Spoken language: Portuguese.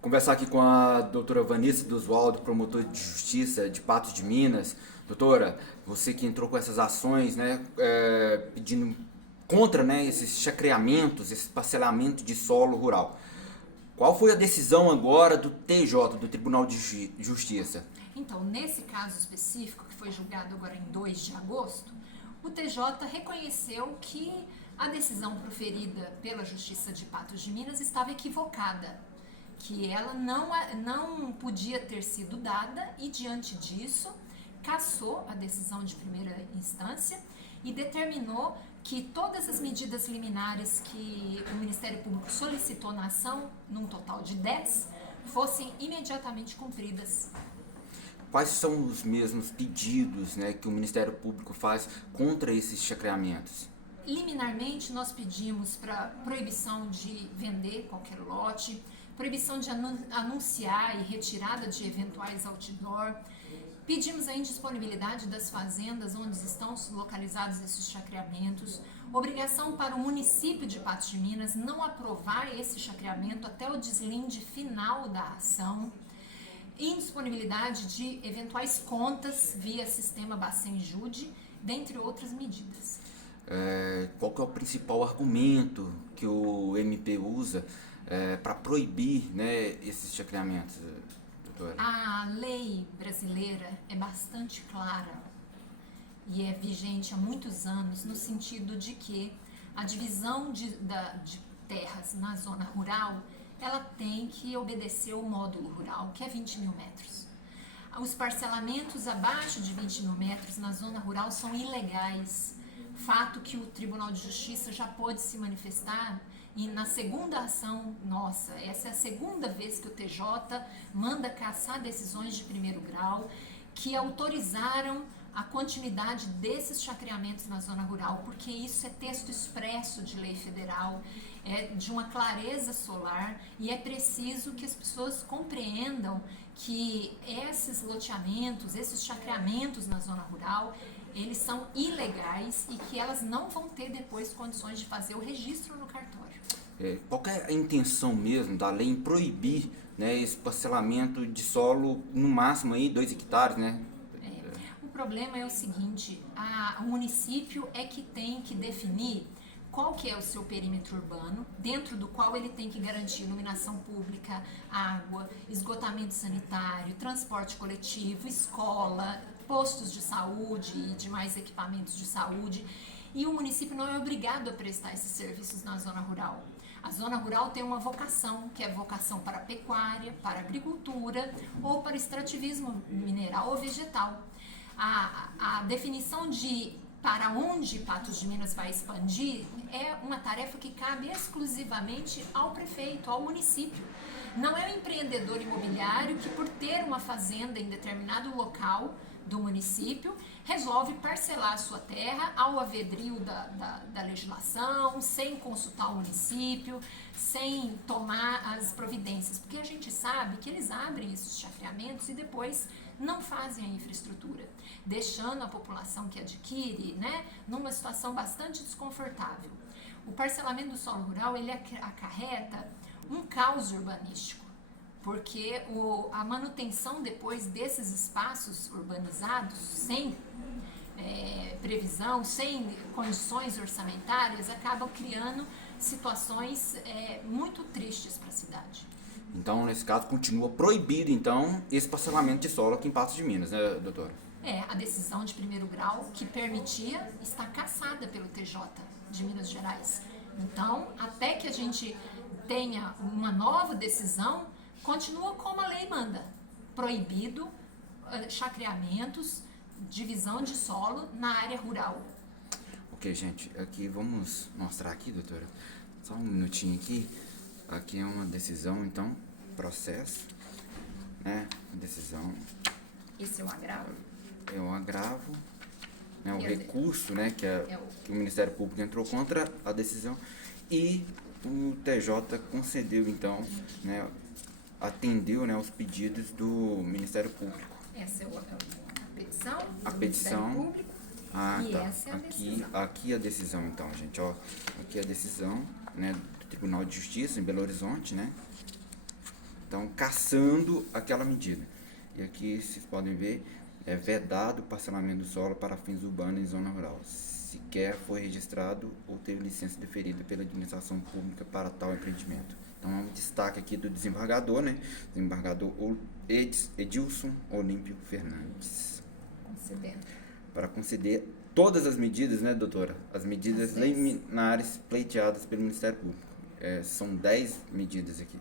Conversar aqui com a doutora Vanessa Duswaldo, promotora de justiça de Patos de Minas. Doutora, você que entrou com essas ações, né, pedindo contra, né, esses chacreamentos, esse parcelamento de solo rural. Qual foi a decisão agora do TJ, do Tribunal de Justiça? Então, nesse caso específico, que foi julgado agora em 2 de agosto, o TJ reconheceu que a decisão proferida pela Justiça de Patos de Minas estava equivocada, que ela não podia ter sido dada e, diante disso, cassou a decisão de primeira instância e determinou que todas as medidas liminares que o Ministério Público solicitou na ação, num total de 10, fossem imediatamente cumpridas. Quais são os mesmos pedidos, né, que o Ministério Público faz contra esses chacreamentos? Liminarmente, nós pedimos para proibição de vender qualquer lote, proibição de anunciar e retirada de eventuais outdoor. Pedimos a indisponibilidade das fazendas onde estão localizados esses chacreamentos, obrigação para o município de Patos de Minas não aprovar esse chacreamento até o deslinde final da ação, indisponibilidade de eventuais contas via sistema Bacen-Jude, dentre outras medidas. Qual que é o principal argumento que o MP usa para proibir, né, esses chacreamentos, doutora? A lei brasileira é bastante clara e é vigente há muitos anos no sentido de que a divisão de terras na zona rural, ela tem que obedecer o módulo rural, que é 20 mil metros. Os parcelamentos abaixo de 20 mil metros na zona rural são ilegais, fato que o Tribunal de Justiça já pôde se manifestar. E na segunda ação nossa, essa é a segunda vez que o TJ manda cassar decisões de primeiro grau que autorizaram a continuidade desses chacreamentos na zona rural, porque isso é texto expresso de lei federal, é de uma clareza solar e é preciso que as pessoas compreendam que esses loteamentos, esses chacreamentos na zona rural, eles são ilegais e que elas não vão ter depois condições de fazer o registro no cartório. Qual que é a intenção mesmo da lei em proibir, né, esse parcelamento de solo no máximo aí 2 hectares, né? O problema é o seguinte, o município é que tem que definir qual que é o seu perímetro urbano, dentro do qual ele tem que garantir iluminação pública, água, esgotamento sanitário, transporte coletivo, escola, postos de saúde e demais equipamentos de saúde, e o município não é obrigado a prestar esses serviços na zona rural. A zona rural tem uma vocação, que é vocação para pecuária, para agricultura ou para extrativismo mineral ou vegetal. A definição de para onde Patos de Minas vai expandir é uma tarefa que cabe exclusivamente ao prefeito, ao município. Não é o empreendedor imobiliário que, por ter uma fazenda em determinado local do município, resolve parcelar a sua terra ao avedrio da legislação, sem consultar o município, sem tomar as providências, porque a gente sabe que eles abrem esses chacreamentos e depois não fazem a infraestrutura, deixando a população que adquire, né, numa situação bastante desconfortável. O parcelamento do solo rural, ele acarreta um caos urbanístico, porque a manutenção depois desses espaços urbanizados, sem previsão, sem condições orçamentárias, acaba criando situações muito tristes para a cidade. Então, nesse caso, continua proibido, então, esse parcelamento de solo aqui em Patos de Minas, né, doutora? A decisão de primeiro grau que permitia está cassada pelo TJ de Minas Gerais. Então, até que a gente tenha uma nova decisão, continua como a lei manda, proibido chacreamentos, divisão de solo na área rural. Ok, gente, aqui vamos mostrar aqui, doutora, só um minutinho aqui. Aqui é uma decisão, então, processo, né, decisão. Esse é o agravo? É um agravo, né, o recurso, né, que o Ministério Público entrou contra a decisão e o TJ concedeu, então, né, atendeu, né, os pedidos do Ministério Público. Essa é a petição. petição A do petição. Ministério Público. Ah, E tá. essa é a decisão. Aqui a decisão, então, gente, ó. Aqui a decisão, né, do Tribunal de Justiça em Belo Horizonte, né? Então, cassando aquela medida. E aqui vocês podem ver, é vedado o parcelamento do solo para fins urbanos em zona rural. Sequer foi registrado ou teve licença deferida pela administração pública para tal empreendimento. Então, é um destaque aqui do desembargador, né? Desembargador Edilson Olímpio Fernandes. Concedendo. Para conceder todas as medidas, né, doutora? As medidas liminares pleiteadas pelo Ministério Público. São 10 medidas aqui.